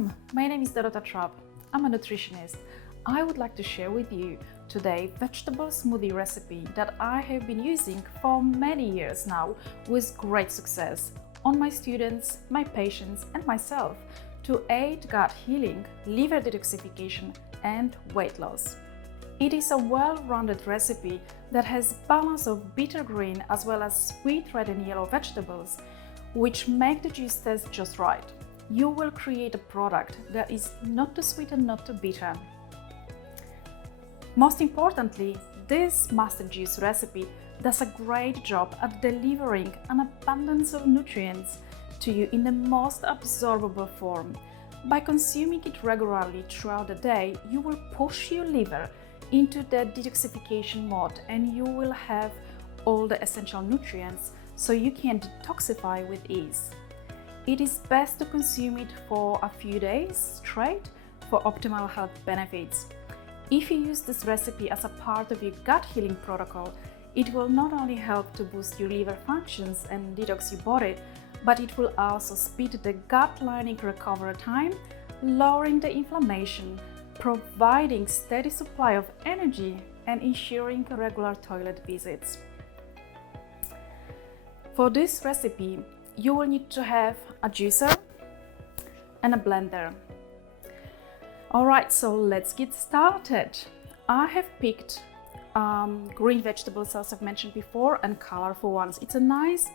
Welcome! My name is Dorotta. I'm a nutritionist. I would like to share with you today vegetable smoothie recipe that I have been using for many years now with great success on my students, my patients and myself to aid gut healing, liver detoxification and weight loss. It is a well-rounded recipe that has balance of bitter green as well as sweet red and yellow vegetables, which make the juice taste just right. You will create a product that is not too sweet and not too bitter. Most importantly, this master juice recipe does a great job at delivering an abundance of nutrients to you in the most absorbable form. By consuming it regularly throughout the day, you will push your liver into the detoxification mode and you will have all the essential nutrients so you can detoxify with ease. It is best to consume it for a few days straight for optimal health benefits. If you use this recipe as a part of your gut healing protocol, it will not only help to boost your liver functions and detox your body, but it will also speed the gut lining recovery time, lowering the inflammation, providing steady supply of energy and ensuring regular toilet visits. For this recipe, you will need to have a juicer and a blender. Alright, so let's get started. I have picked green vegetables, as I've mentioned before, and colorful ones. It's a nice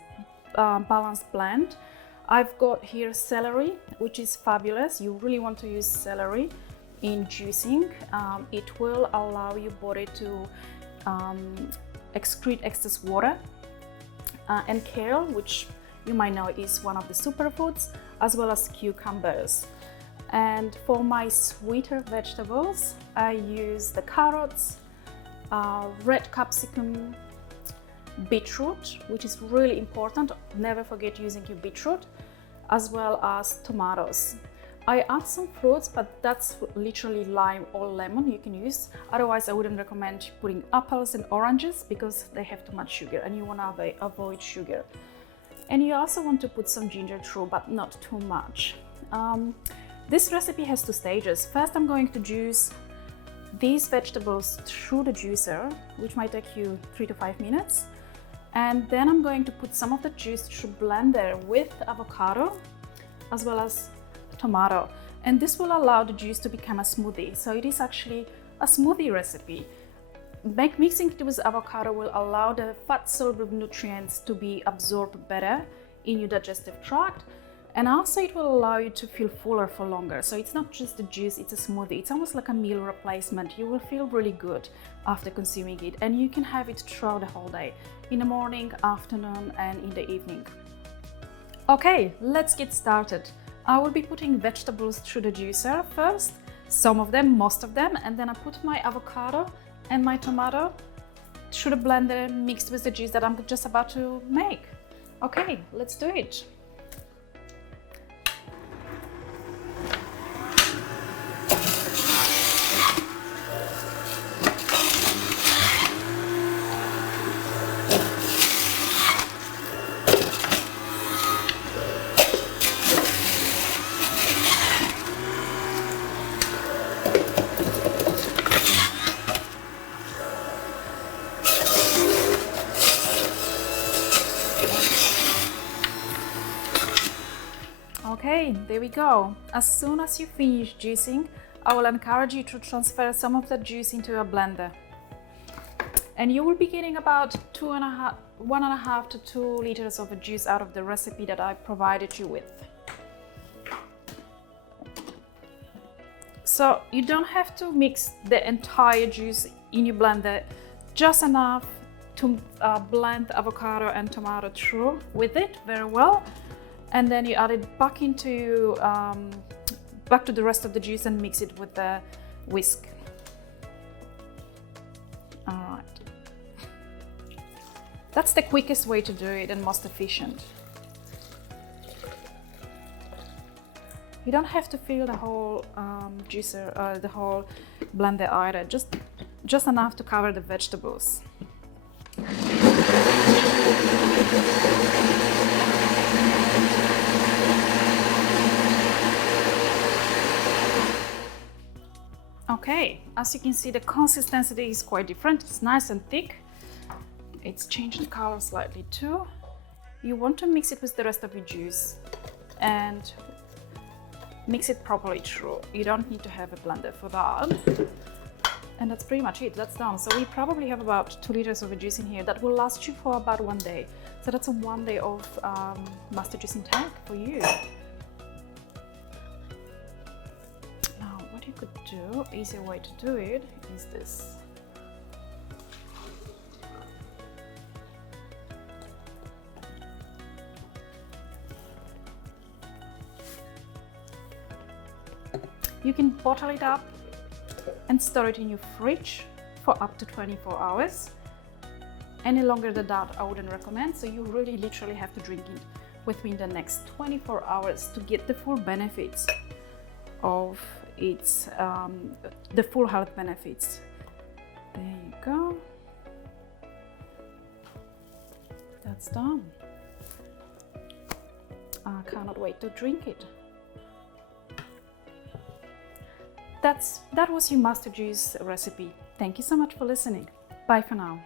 balanced blend. I've got here celery, which is fabulous. You really want to use celery in juicing. It will allow your body to excrete excess water. And kale, which you might know is one of the superfoods, as well as cucumbers. And for my sweeter vegetables, I use the carrots, red capsicum, beetroot, which is really important. Never forget using your beetroot, as well as tomatoes. I add some fruits, but that's literally lime or lemon you can use. Otherwise, I wouldn't recommend putting apples and oranges because they have too much sugar and you want to avoid sugar. And you also want to put some ginger through, but not too much. This recipe has two stages. First, I'm going to juice these vegetables through the juicer, which might take you 3 to 5 minutes. And then I'm going to put some of the juice through blender with avocado, as well as tomato. And this will allow the juice to become a smoothie. So it is actually a smoothie recipe. Mixing it with avocado will allow the fat-soluble nutrients to be absorbed better in your digestive tract, and also it will allow you to feel fuller for longer. So it's not just the juice, it's a smoothie. It's almost like a meal replacement. You will feel really good after consuming it, and you can have it throughout the whole day, in the morning, afternoon, and in the evening. Okay, let's get started. I will be putting vegetables through the juicer first, some of them, most of them, and then I put my avocado and my tomato through the blender mixed with the juice that I'm just about to make. Okay, let's do it. Okay, there we go. As soon as you finish juicing, I will encourage you to transfer some of that juice into a blender. And you will be getting about 1.5 to 2 liters of juice out of the recipe that I provided you with. So you don't have to mix the entire juice in your blender, just enough to blend the avocado and tomato through with it very well. And then you add it back into back to the rest of the juice and mix it with the whisk. All right. That's the quickest way to do it and most efficient. You don't have to fill the whole juicer, the whole blender either. Just enough to cover the vegetables. Okay, as you can see, the consistency is quite different. It's nice and thick. It's changed the color slightly too. You want to mix it with the rest of your juice and mix it properly through. You don't need to have a blender for that. And that's pretty much it. That's done. So we probably have about 2 liters of juice in here that will last you for about 1 day. So that's a 1 day of mustard juice intake for you. Now, what you could do, easier way to do it is this. You can bottle it up and store it in your fridge for up to 24 hours. Any longer than that I wouldn't recommend, so you really literally have to drink it within the next 24 hours to get the full benefits of its, the full health benefits. There you go. That's done. I cannot wait to drink it. That was your mustard juice recipe. Thank you so much for listening. Bye for now.